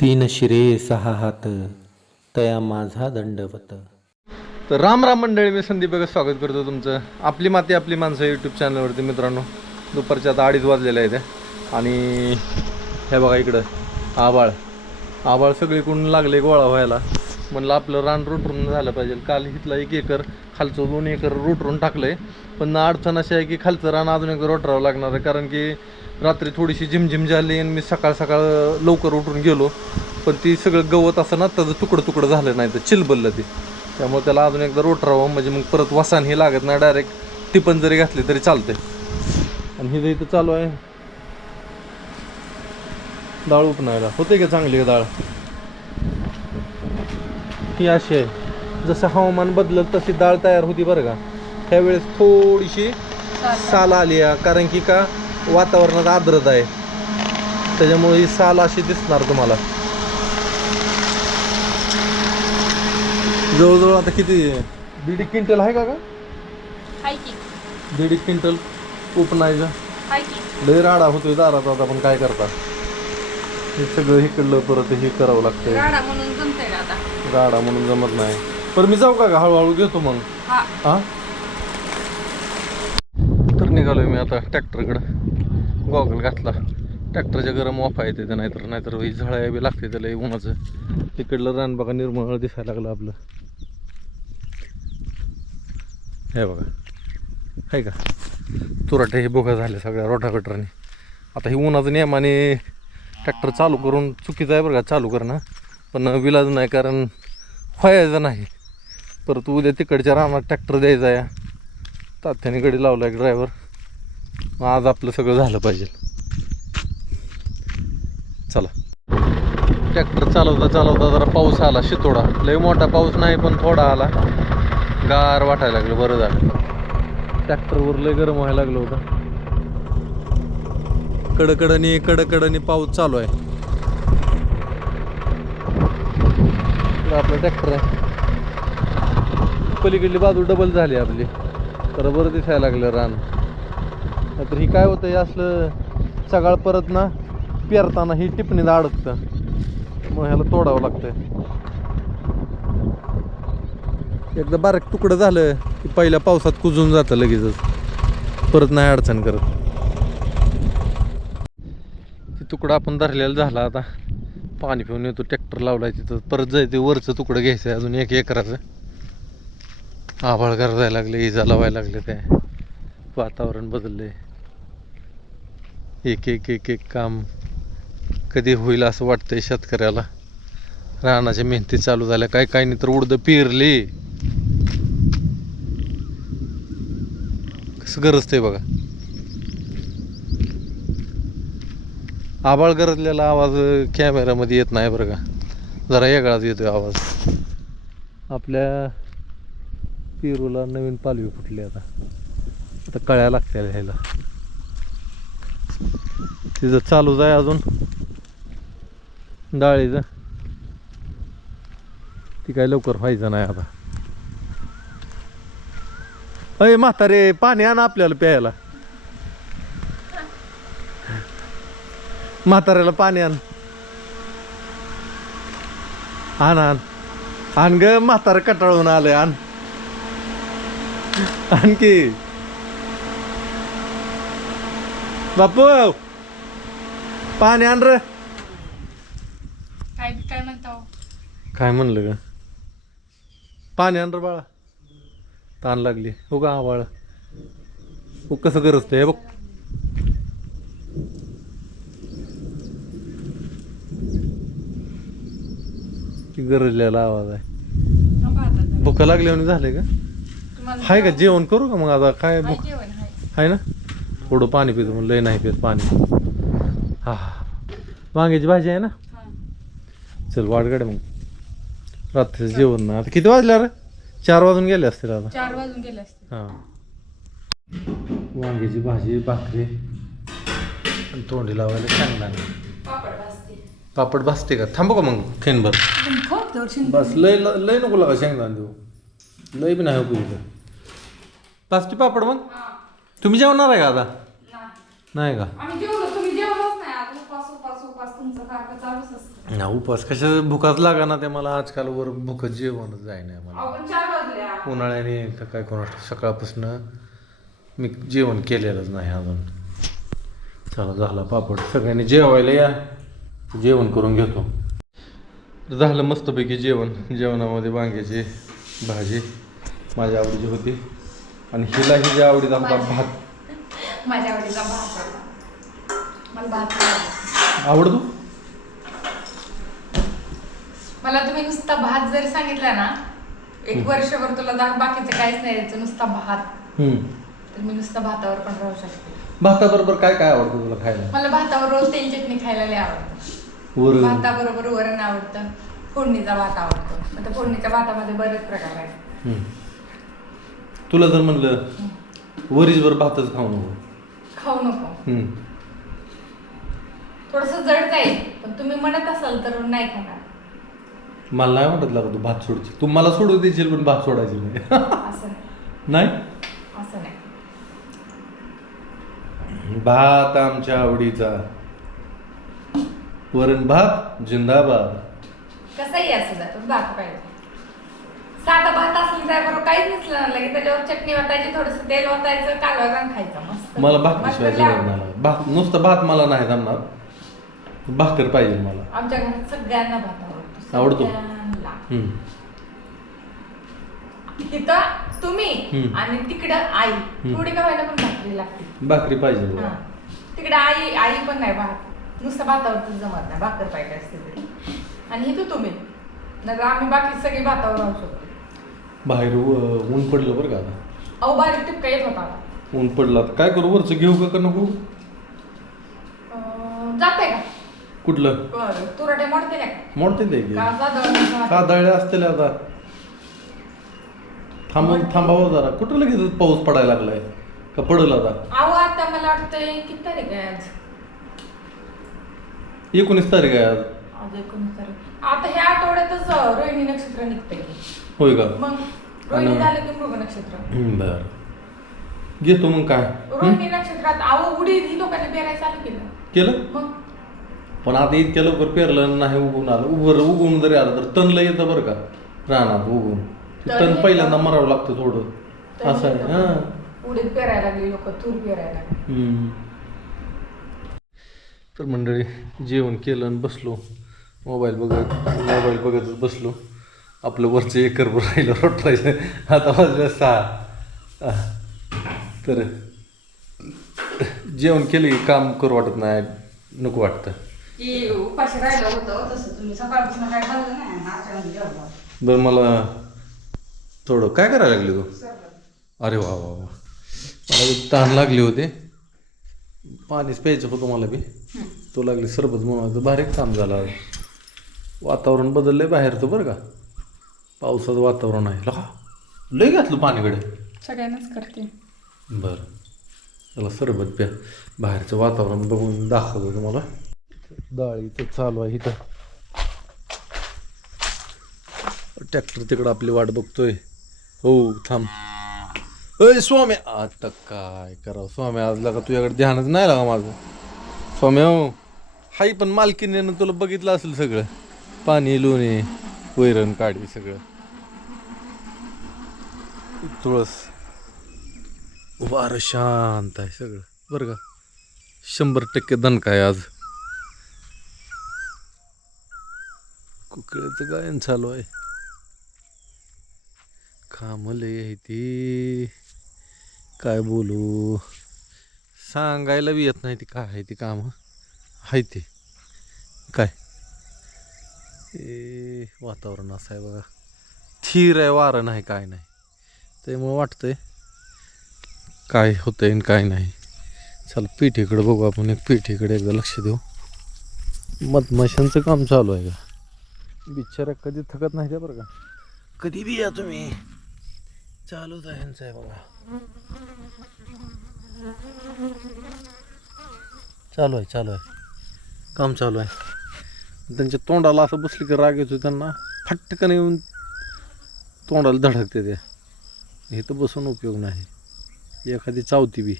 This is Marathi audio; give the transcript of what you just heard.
तीन शिरे सहा हात तया माझा दंडवत. तर राम राम मंडळी मी संदीप बघा स्वागत करतो तुमचं. आपली माती आपली माणसं यूट्यूब चॅनलवरती मित्रांनो. दुपारच्या आता अडीच वाजलेल्या आहेत. आणि हे बघा इकडं आबाळ. आबाळ सगळीकडून लागले गोळा व्हायला. म्हणलं आपलं रान रोटरून झालं पाहिजे. काल इथला एक एकर खालचं दोन एकर रोटरून टाकलंय. पण अडचण अशी आहे की खालचं रान अजून एक रोटरावं लागणार आहे. कारण की रात्री थोडीशी झिमझिम झाली आणि मी सकाळ सकाळ लवकर उठून गेलो. पण ती सगळं गवत असं ना त्याचं तुकडं तुकडं झालं नाही तर चिलबललं ते. त्यामुळे त्याला अजून एकदा रोटरावं म्हणजे मग परत वसान हे लागत नाही डायरेक्ट टिपण जरी घातली तरी चालते आणि हे जे इथं चालू आहे डाळ उपणायला होते का चांगली डाळ ही अशी आहे. जसं हवामान बदलत तशी डाळ तयार होती बरं का. त्यावेळेस थोडीशी साल आली. आहे कारण की का वातावरणात आर्द्रता आहे. त्याच्यामुळे ही साल अशी दिसणार तुम्हाला. जवळजवळ आता किती दीड एक क्विंटल आहे का का. दीड एक क्विंटल उपनायचं लय राडा होतोय दारात आता पण काय करता? हे सगळं इकडलं परत हे करावं लागतंय. गाडा म्हणून जमत नाही. पण मी जाऊ का? हळूहळू घेतो मग. हा. तर निघालोय मी आता ट्रॅक्टरकडं. गॉगल घातला. ट्रॅक्टरच्या गरम वाफा येते ते नाहीतर नाहीतर ही झळाया बी लागते त्याला उन्हाचं. तिकडलं रान बघा निर्मळ दिसायला लागलं आपलं. हे बघा. आहे का? तुराटे हे बोगा झाले सगळ्या रोटाकटरने आता हे उन्हाचं नियमाने ट्रॅक्टर चालू करून चुकीचं आहे बरं का चालू करणं. पण विलाज नाही कारण व्हायचं नाही. परत उद्या तिकडच्या रानात ट्रॅक्टर द्यायचा आहे तात्यानीकडे लावला एक ड्रायव्हर आज आपलं सगळं झालं पाहिजे. चला. ट्रॅक्टर चालवता चालवता जरा पाऊस आला शितोडा. लय मोठा पाऊस नाही पण थोडा आला. गार वाटायला लागलं बरं झालं. ट्रॅक्टरवर लय गरम व्हायला लागलं होतं. कडकडनी कडकडनी पाऊस चालू आहे. इकडं आपलं ट्रॅक्टर आहे. पलीकडली बाजू डबल झाली आपली. तर बरं दिसायला लागलं रान. तर ही काय होतं हे असलं सकाळ परत ना पेरताना ही टिपणीत अडकतं मग ह्याला तोडावं लागतं एकदा बारीक तुकडं झालं की पहिल्या पावसात कुजून जातं लगेचच. परत नाही अडचण करत. ती तुकडं आपण धरलेला झाला आता. पाणी पिऊन येतो ट्रॅक्टर लावलाय तिथं. परत जायचं वरचं तुकडं घ्यायचं आहे अजून एक एकराचं. आभाळ करायला लागले इजा लावायला लागले ते वातावरण बदलले एक एक एक एक काम कधी होईल असं वाटतंय शेतकऱ्याला. रानाच्या मेहनती चालू झाल्या काय काय नाही तर उडद पिरली. कसं गरजतंय बघा. आबाळ गरजलेला आवाज कॅमेऱ्यामध्ये येत नाही बरं का? जरा वेगळाच येतो आवाज. आपल्या पेरूला नवीन पालवी फुटली आता. आता कळ्या लागत्या ह्याला. तिचं चालूच आहे अजून. डाळीचं. ती काय लवकर व्हायचं नाही आता. अय म्हातारे पाणी आण आपल्याला प्यायला. म्हाताऱ्याला पाणी आण. आण आण. आण ग म्हातारं कटाळून आलंय आण. आणखी बापू पाणी आण रे. काय काय म्हणता काय म्हणलं ग? पाणी आण रे बाळा. ताण लागली. हो का बाळा हो कसं गरजतं हे बघ. ती गरजलेला आवाज आहे. भुका लागल्याने झाले का? हाय का? जेवण? करू का मग आता? काय भूक? आहे ना? थोडं पाणी पितो मग लय नाही पित पाणी. हा वांग्याची भाजी आहे ना. चल वाटगडे मग. रात्रीचं जेवण ना. आता किती वाजल्या रे? चार वाजून गेले असतील आता. चार वाजून गेले हा. वांग्याची भाजी भाकरी आणि तोंडी लावायला चांगला भाजते. पापड भाजते का? थांबू का मग? खेनभर बस लय लय नको लागा शेंगदाणा देऊ. लय बी नाही इथं. भाजते पापड मग? तुम्ही जेवणार आहे का आता? नाही. का? आम्ही जेवलो तुम्ही जेवलोच नाही. आज उपास उपास उपास तुमचं सारखं चालूच असतं. उपास कशा भुकाच लागा ना ते मला. आजकाल वर भुकच जेवणच जाय नाही मला. उन्हाळ्याने तर काय कोणाला सकाळपासून मी जेवण केलेलंच नाही अजून. चला झाला पापड. सगळ्यांनी जेवायला या. जेवण करून घेतो. झालं मस्तपैकी जेवण. जेवणामध्ये वांग्याची भाजी माझ्या आवडीची होती. आणि हिला हिच्या आवडीचा आपला भात. माझ्या आवडीचा भात. मला भात आवडत. मला तुम्ही नुसता भात जर सांगितला ना एक वर्षभर तुला दा- बाकीचं काहीच नाही द्यायचं नुसता भात. हम्म. तर मी नुसता भातावर पण राहू शकते. भाताबरोबर काय काय आवडतं तुला खायला? मला भातावर रोज तेल चटणी खायला लय आवडतं. वरण भाताबरोबर वरण आवडतं फोडणीचा भात आवडतो. आता फोडणीच्या भातामध्ये बरेच प्रकार आहेत. हम्म. तुला जर म्हणलं वरीसभर भातच खाऊ नको. खाऊ नको. हम्म. थोडस जड जाईल पण तुम्ही म्हणत असाल तर नाही खाणार. मला नाही वाटत लागत तू भात सोडची तू मला सोडू देशील पण भात सोडायची नाही. असं नाही. नाही? असं नाही. भात आमच्या आवडीचा. वरण भात जिंदाबाद कसंही असं जातं भात पाहिजे साधा भात असलं त्याबरोबर काहीच नसलं ना लगे त्याच्यावर चटणी वाटायची थोडस तेल वाटायचं कालवा खायचं मस्त मला भाकरीशिवाय भाकरीला जेवण नाही. भात नुसतं भात मला नाही जमणार भाकर पाहिजे मला आमच्या घरात सगळ्यांना भात आवडतो आवडतो? सगळ्यांना. हम्म. तिथं तुम्ही हम्म. आणि तिकडं आई थोडी का व्हायला पण भाकरी लागते भाकरी पाहिजे. मला. तिकडे आई आई पण नाही भात नुसतं भातावरती जमत नाही भाकर पाहिजे असते तरी. आणि इथं तुम्ही. नाही आम्ही बाकी सगळे भातावर राहू शकतो. बाहेर उ- ऊन पडलं बरं का आता? अहो बारीक टिपका येत होता. आता. ऊन पडलं आता. काय करू वरचं घेऊ का का नको? अं, जाते का? कुठलं? बरं तुराटे मोडते नाही का? मोडते ते की? सादळले असतील आता? थांबून थांबावं जरा. कुठं लगेच पाऊस पडायला लागलाय? का पडल आता? अहो आता मला वाटतंय किती तारीख आहे आज? एकोणीस तारीख आहे आज? आज एकोणीस तारीख आता ह्या आठवड्यातच अं, रोहिणी नक्षत्र निघतंय. की. होय का? मग रोहिणी आणि- झालं की मृग नक्षत्र. हम्म, बर. घेतो मग काय? रोहिणी नक्षत्रात ही लोकांनी पेरायला चालू केलं. केलं? मग? पण आता इतक्या लवकर पेरलं नाही उगून आलं. उभं उगवून जरी आलं तर तणलं येतं बरं का? रानात उगवून. ते तण तण येतं. पहिल्यांदा मरावं लागतं थोडं. असं आहे. हां. उडीद पेरायला लागली लोक तूर पेरायला लागली. हम्म. तर मंडळी जेवण केलं आणि बसलो. मोबाईल बघत मोबाईल बघतच बसलो. आपलं वरचं एकरभर राहिलं रोटायचं आता वाजलं सहा. तर जेवण केलं की काम करू वाटत नाही नको वाटतं. राहिलं. बरं मला थोडं काय करायला लागली तू. अरे वा वा वा. मला तहान लागली होती. पाणीच प्यायचं होतं मला बी. तो लागली सरबत म्हणून भारी काम झालं. वातावरण बदललंय बाहेरचं बरं का. पावसाचं वातावरण आहे. लका लय घातलं पाणीकडे सगळ्यांनाच करते. बरं. चला सरबत प्या. बाहेरचं वातावरण बघून दाखवतो तुम्हाला. डाळीचं चालू आहे इथं. ट्रॅक्टर तिकडं आपली वाट बघतोय. हो थांब. अय स्वामी आता काय करावं? स्वामी आज लागा तुझ्याकडे ध्यानच नाही लागा माझं. स्वामी हो. हाई पण मालकीने तुला बघितलं असेल सगळं. पाणी लोणी वैरण काढी सगळं. तुळस. वारं शांत आहे सगळं. बरं का? शंभर टक्के दणका आहे आज. कुकळ्याचं गायन चालू आहे. काम आहे ती. काय बोलू? सांगायला बी येत नाही ती काय आहे ती काम. आहे ते. काय? ए वातावरण असं आहे बघा. थीर आहे वारं नाही काय नाही. त्यामुळं वाटतंय काय होतंय आणि काय नाही. चला पिठीकडे बघू आपण एक पिठीकडे एकदा लक्ष देऊ. मधमाशांचं काम चालू आहे का? बिचारा कधी थकत नाही त्या बरं का? कधी बी या तुम्ही. चालूच आहे यांचं आहे बघा. चालू आहे चालू आहे. काम चालू आहे. त्यांच्या तोंडाला असं बसली की राग येतो त्यांना. फटकन येऊन तोंडाला धडकते ते. तर बसून उपयोग नाही. एखादी चावती बी.